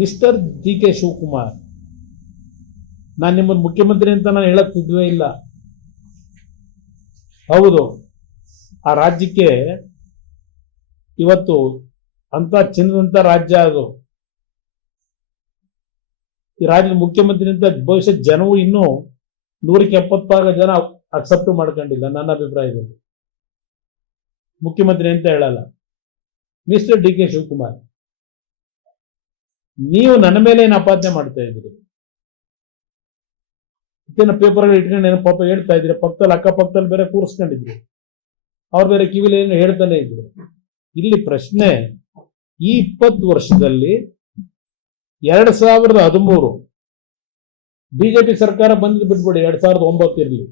Mister D K Shivakumar, ನಾನು ನಿಮ್ಮನ್ನು ಮುಖ್ಯಮಂತ್ರಿ ಅಂತ ನಾನು ಹೇಳಕ್ತಿದ್ವೇ ಇಲ್ಲ. ಹೌದು, ಆ ರಾಜ್ಯಕ್ಕೆ ಇವತ್ತು ಅಂತ ಚಿನ್ನದಂತ ರಾಜ್ಯ ಅದು. ಈ ರಾಜ್ಯದ ಮುಖ್ಯಮಂತ್ರಿ ಅಂತ ಬಹುಶಃ ಜನವು ಇನ್ನೂ 170 ಜನ ಅಕ್ಸೆಪ್ಟ್ ಮಾಡ್ಕೊಂಡಿಲ್ಲ ನನ್ನ ಅಭಿಪ್ರಾಯದಲ್ಲಿ. ಮುಖ್ಯಮಂತ್ರಿ ಅಂತ ಹೇಳಲ್ಲ. ಮಿಸ್ಟರ್ ಡಿ ಕೆ ಶಿವಕುಮಾರ್, ನೀವು ನನ್ನ ಮೇಲೆ ಏನು ಅಪಾದನೆ ಮಾಡ್ತಾ ಇದ್ದೀರಿ? ಇದೇನ ಪೇಪರ್ ಇಟ್ಕೊಂಡು ಏನೋ ಪಾಪ ಹೇಳ್ತಾ ಇದ್ದೀರಿ. ಪಕ್ಕದಲ್ಲಿ ಅಕ್ಕಪಕ್ಕದಲ್ಲಿ ಬೇರೆ ಕೂರಿಸ್ಕೊಂಡಿದ್ರು, ಅವ್ರು ಬೇರೆ ಕಿವಿಲಿ ಏನು ಹೇಳ್ತಾನೆ ಇದ್ರು. ಇಲ್ಲಿ ಪ್ರಶ್ನೆ, ಈ 20 ವರ್ಷದಲ್ಲಿ 2013 ಬಿಜೆಪಿ ಸರ್ಕಾರ ಬಂದಿದ್ದು ಬಿಟ್ಬಿಡಿ, 2009 ಇರಲಿ,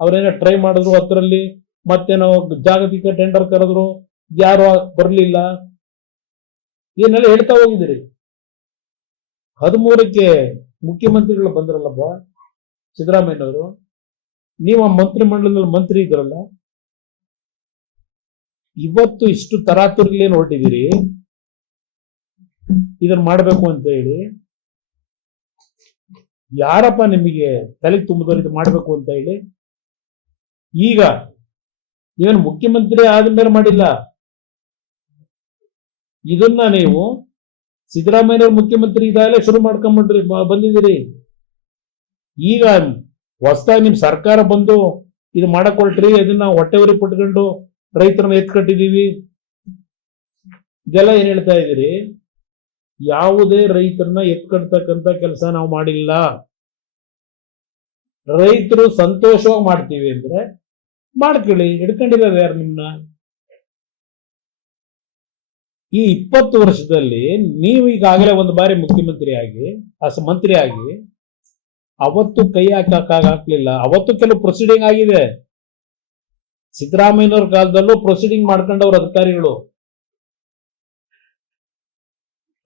ಅವ್ರೇನೋ ಟ್ರೈ ಮಾಡಿದ್ರು, 10ರಲ್ಲಿ ಮತ್ತೇನೋ ಜಾಗತಿಕ ಟೆಂಡರ್ ಕರೆದ್ರು, ಯಾರು ಬರಲಿಲ್ಲ, ಏನೆಲ್ಲ ಹೇಳ್ತಾ ಹೋಗಿದ್ದೀರಿ. 13ಕ್ಕೆ ಮುಖ್ಯಮಂತ್ರಿಗಳು ಬಂದ್ರಲ್ಲಪ್ಪ ಸಿದ್ದರಾಮಯ್ಯನವರು, ನೀವು ಆ ಮಂತ್ರಿ ಮಂಡಲದಲ್ಲಿ ಮಂತ್ರಿ ಇದ್ರಲ್ಲ, ಇವತ್ತು ಇಷ್ಟು ತರಾತುರಿಲಿ ಹೊರಟಿದ್ದೀರಿ ಇದನ್ನ ಮಾಡಬೇಕು ಅಂತ ಹೇಳಿ. ಯಾರಪ್ಪ ನಿಮಗೆ ತಲೆಗೆ ತುಂಬಿದವರು ಇದು ಮಾಡಬೇಕು ಅಂತ ಹೇಳಿ? ಈಗ ನೀವೇನು ಮುಖ್ಯಮಂತ್ರಿ ಆದ್ಮೇಲೆ ಮಾಡಿಲ್ಲ, ಇದನ್ನ ನೀವು ಸಿದ್ದರಾಮಯ್ಯನವ್ರ ಮುಖ್ಯಮಂತ್ರಿ ಇದಾಗಲೇ ಶುರು ಮಾಡ್ಕೊಂಡ್ಬಿಟ್ರಿ ಬಂದಿದ್ದೀರಿ. ಈಗ ಹೊಸದಾಗಿ ನಿಮ್ ಸರ್ಕಾರ ಬಂದು ಇದು ಮಾಡಕೊಳ್ರಿ, ಅದನ್ನ ಹೊಟ್ಟೆವರಿ ಪಟ್ಕೊಂಡು ರೈತರನ್ನ ಎತ್ಕಟ್ಟಿದೀವಿ, ಇದೆಲ್ಲ ಏನ್ ಹೇಳ್ತಾ ಇದ್ದೀರಿ? ಯಾವುದೇ ರೈತರನ್ನ ಎತ್ಕಡ್ತಕ್ಕಂಥ ಕೆಲಸ ನಾವು ಮಾಡಿಲ್ಲ. ರೈತರು ಸಂತೋಷವಾಗಿ ಮಾಡ್ತೀವಿ ಅಂದ್ರೆ ಮಾಡ್ಕೊಳ್ಳಿ, ಹಿಡ್ಕೊಂಡಿರೋದು ಯಾರು ನಿಮ್ನ? ಈ 20 ವರ್ಷದಲ್ಲಿ ನೀವು ಈಗಾಗಲೇ ಒಂದು ಬಾರಿ ಮುಖ್ಯಮಂತ್ರಿ ಆಗಿ ಮಂತ್ರಿ ಆಗಿ ಅವತ್ತು ಕೈ ಹಾಕಲಿಲ್ಲ. ಅವತ್ತು ಕೆಲವು ಪ್ರೊಸೀಡಿಂಗ್ ಆಗಿದೆ. ಸಿದ್ದರಾಮಯ್ಯನವ್ರ ಕಾಲದಲ್ಲೂ ಪ್ರೊಸೀಡಿಂಗ್ ಮಾಡ್ಕೊಂಡವ್ರ ಅಧಿಕಾರಿಗಳು.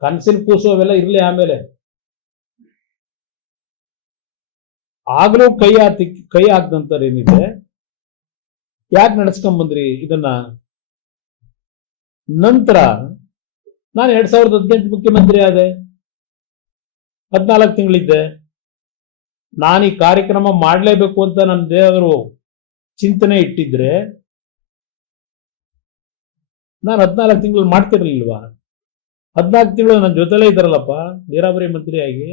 ಕನ್ಸಿಲ್ ಕೂಸು ಅವೆಲ್ಲ ಇರ್ಲಿ, ಆಮೇಲೆ ಆಗ್ಲೂ ಕೈ ಹಾಕ್ದಂತಾರೆ ಏನಿದೆ, ಯಾಕೆ ನಡೆಸ್ಕೊಂಡ್ ಬಂದ್ರಿ ಇದನ್ನ? ನಂತರ ನಾನು 2018 ಮುಖ್ಯಮಂತ್ರಿ ಆದೆ, 14 ತಿಂಗಳಿದ್ದೆ. ನಾನು ಈ ಕಾರ್ಯಕ್ರಮ ಮಾಡಲೇಬೇಕು ಅಂತ ನನ್ನೇನಾದ್ರು ಚಿಂತನೆ ಇಟ್ಟಿದ್ರೆ ನಾನು 14 ತಿಂಗಳು ಮಾಡ್ತಿರ್ಲಿಲ್ವಾ? 14 ತಿಂಗಳು ನನ್ನ ಜೊತೆಲೇ ಇದ್ದಾರಲ್ಲಪ್ಪ ನೀರಾವರಿ ಮಂತ್ರಿಯಾಗಿ.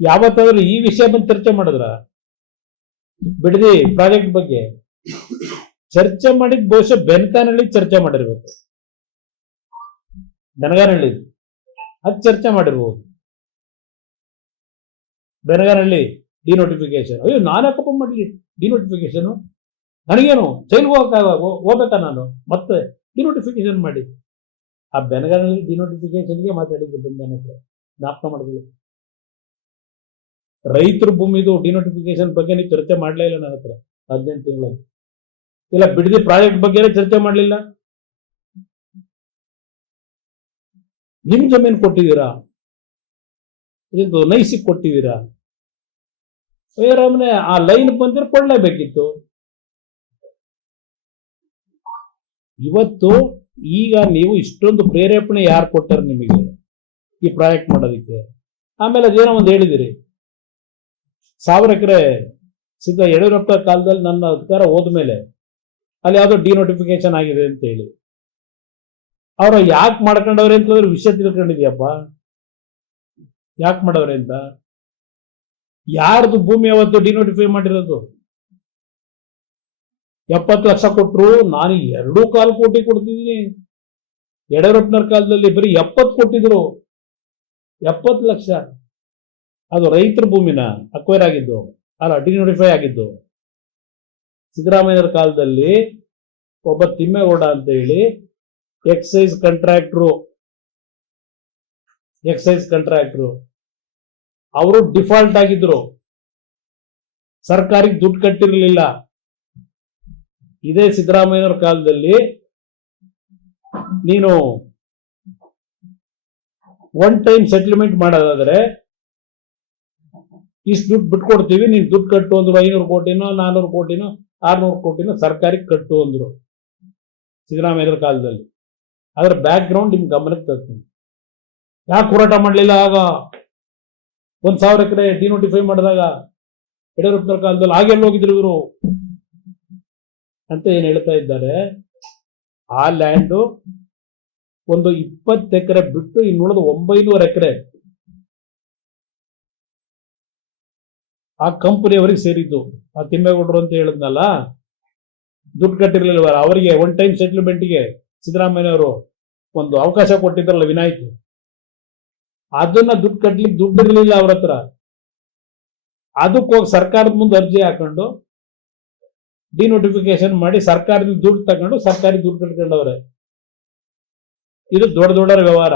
ಯಾವತ್ತಾದ್ರೂ ಈ ವಿಷಯ ಬಂದು ಚರ್ಚೆ ಮಾಡಿದ್ರ? ಬಿಡದಿ ಪ್ರಾಜೆಕ್ಟ್ ಬಗ್ಗೆ ಚರ್ಚೆ ಮಾಡಿದ್ ಬಹುಶಃ ಬೆನಕನಹಳ್ಳಿ ಚರ್ಚೆ ಮಾಡಿರ್ಬೇಕು, ಬೆನಗಾನಹಳ್ಳಿ ಅದು ಚರ್ಚೆ ಮಾಡಿರ್ಬೋದು. ಬೆನಗಾನಹಳ್ಳಿ ಡಿನೋಟಿಫಿಕೇಶನ್, ಅಯ್ಯೋ ನಾನ್ಯಾಕಪ್ಪ ಮಾಡ್ಲಿ ಡಿನೋಟಿಫಿಕೇಶನ್? ನನಗೇನು ಜೈಲ್ಗೆ ಹೋಗ್ಬೇಕಾ ನಾನು? ಮತ್ತೆ ಡಿನೋಟಿಫಿಕೇಶನ್ ಮಾಡಿ ಆ ಬೆನಗಾನಹಳ್ಳಿ ಡಿನೋಟಿಫಿಕೇಶನ್ಗೆ ಮಾತಾಡಿದ್ದು ಬಂದ ಹತ್ರ ಜ್ಞಾಪಕ ಮಾಡಿದ್ವಿ. ರೈತರ ಭೂಮಿದು ಡಿನೋಟಿಫಿಕೇಶನ್ ಬಗ್ಗೆ ನೀವು ಚರ್ಚೆ ಮಾಡಲೇ ಇಲ್ಲ ನನ್ನ ಹತ್ರ 18 ತಿಂಗಳಲ್ಲಿ. ಇಲ್ಲ ಬಿಡದಿ ಪ್ರಾಜೆಕ್ಟ್ ಬಗ್ಗೆ ಚರ್ಚೆ ಮಾಡಲಿಲ್ಲ. ನಿಮ್ ಜಮೀನು ಕೊಟ್ಟಿದ್ದೀರಾ, ಇದು ನೈಸಿಕ್ ಕೊಟ್ಟಿದ್ದೀರಾ? ರಾಮನೆ ಆ ಲೈನ್ ಬಂದ್ರೆ ಕೊಡ್ಲೇಬೇಕಿತ್ತು. ಇವತ್ತು ಈಗ ನೀವು ಇಷ್ಟೊಂದು ಪ್ರೇರೇಪಣೆ ಯಾರು ಕೊಟ್ಟಾರ ನಿಮಗೆ ಈ ಪ್ರಾಜೆಕ್ಟ್ ಮಾಡೋದಕ್ಕೆ? ಆಮೇಲೆ ಅದೇನೋ ಒಂದು ಹೇಳಿದಿರಿ, 1000 ಎಕರೆ ಯಡಿಯೂರಪ್ಪ ಕಾಲದಲ್ಲಿ ನನ್ನ ಅಧಿಕಾರ ಹೋದ್ಮೇಲೆ ಅಲ್ಲಿ ಯಾವುದೋ ಡಿನೋಟಿಫಿಕೇಶನ್ ಆಗಿದೆ ಅಂತ ಹೇಳಿ. ಅವ್ರು ಯಾಕೆ ಮಾಡ್ಕೊಂಡವ್ರೆ ಅಂತಂದ್ರೆ ವಿಷಯ ತಿಳ್ಕೊಂಡಿದ್ಯಪ್ಪ, ಯಾಕೆ ಮಾಡವ್ರೆ ಅಂತ? ಯಾರ್ದು ಭೂಮಿ ಅವತ್ತು ಡಿನೋಟಿಫೈ ಮಾಡಿರೋದು? 70 ಲಕ್ಷ ಕೊಟ್ಟರು, ನಾನು 2.25 ಕೋಟಿ ಕೊಡ್ತಿದ್ದೀನಿ. ಯಡಿಯೂರಪ್ಪನವ್ರ ಕಾಲದಲ್ಲಿ ಬರೀ 70 ಕೊಟ್ಟಿದ್ರು, 70 ಲಕ್ಷ. ಅದು ರೈತರ ಭೂಮಿನ ಅಕ್ವೈರ್ ಆಗಿದ್ದು ಅಲ್ಲ, ಡಿನೋಟಿಫೈ ಆಗಿದ್ದು. ಸಿದ್ದರಾಮಯ್ಯರ ಕಾಲದಲ್ಲಿ ಒಬ್ಬ ತಿಮ್ಮೇಗೌಡ ಅಂತ ಹೇಳಿ ಎಕ್ಸೈಸ್ ಕಾಂಟ್ರಾಕ್ಟ್ರು ಅವರು ಡಿಫಾಲ್ಟ್ ಆಗಿದ್ರು, ಸರ್ಕಾರಕ್ಕೆ ದುಡ್ಡು ಕಟ್ಟಿರಲಿಲ್ಲ. ಇದೇ ಸಿದ್ದರಾಮಯ್ಯನವ್ರ ಕಾಲದಲ್ಲಿ ನೀನು ಒನ್ ಟೈಮ್ ಸೆಟಲ್ಮೆಂಟ್ ಮಾಡೋದಾದ್ರೆ ಇಷ್ಟು ದುಡ್ಡು ಬಿಟ್ಕೊಡ್ತೀವಿ, ನೀನು ದುಡ್ಡು ಕಟ್ಟು ಅಂದ್ರು. 500 ಕೋಟಿನೋ 400 ಕೋಟಿನೋ 600 ಕೋಟಿನೋ ಸರ್ಕಾರಕ್ಕೆ ಕಟ್ಟು ಅಂದ್ರು ಸಿದ್ದರಾಮಯ್ಯರ ಕಾಲದಲ್ಲಿ. ಅದರ ಬ್ಯಾಕ್ ಗ್ರೌಂಡ್ ನಿಮ್ ಗಮನಕ್ಕೆ ತರ್ತೀನಿ. ಯಾಕೆ ಹೋರಾಟ ಮಾಡಲಿಲ್ಲ ಆಗ 1,000 ಎಕರೆ ಡಿನೋಟಿಫೈ ಮಾಡಿದಾಗ ಯಡಿಯೂರಪ್ಪನ ಕಾಲದಲ್ಲಿ ಆಗೆಲ್ಲ ಹೋಗಿದ್ರು ಇವರು ಅಂತ ಏನ್ ಹೇಳ್ತಾ ಇದ್ದಾರೆ. ಆ ಲ್ಯಾಂಡು ಒಂದು 20 ಎಕರೆ ಬಿಟ್ಟು ಇನ್ನುಳಿದ 900 ಎಕರೆ ಆ ಕಂಪನಿಯವರಿಗೆ ಸೇರಿದ್ದು. ಆ ತಿಮ್ಮೇಗೌಡರು ಅಂತ ಹೇಳಿದ್ನಲ್ಲ, ದುಡ್ಡು ಕಟ್ಟಿರ್ಲಿಲ್ವ ಅವರಿಗೆ, ಒನ್ ಟೈಮ್ ಸೆಟ್ಲ್ಮೆಂಟ್ಗೆ ಸಿದ್ದರಾಮಯ್ಯನವರು ಒಂದು ಅವಕಾಶ ಕೊಟ್ಟಿದ್ರಲ್ಲ ವಿನಾಯಿತಿ, ಅದನ್ನ ದುಡ್ಡು ಕಟ್ಲಿಕ್ಕೆ ದುಡ್ಡು ಇರಲಿಲ್ಲ ಅವ್ರ ಹತ್ರ. ಅದಕ್ಕೋಗಿ ಸರ್ಕಾರದ ಮುಂದೆ ಅರ್ಜಿ ಹಾಕೊಂಡು ಡಿನೋಟಿಫಿಕೇಶನ್ ಮಾಡಿ ಸರ್ಕಾರದಿಂದ ದುಡ್ಡು ತಗೊಂಡು ಸರ್ಕಾರಿ ದುಡ್ಡು ಕಟ್ಕೊಂಡವ್ರೆ. ಇದು ದೊಡ್ಡ ದೊಡ್ಡ ವ್ಯವಹಾರ.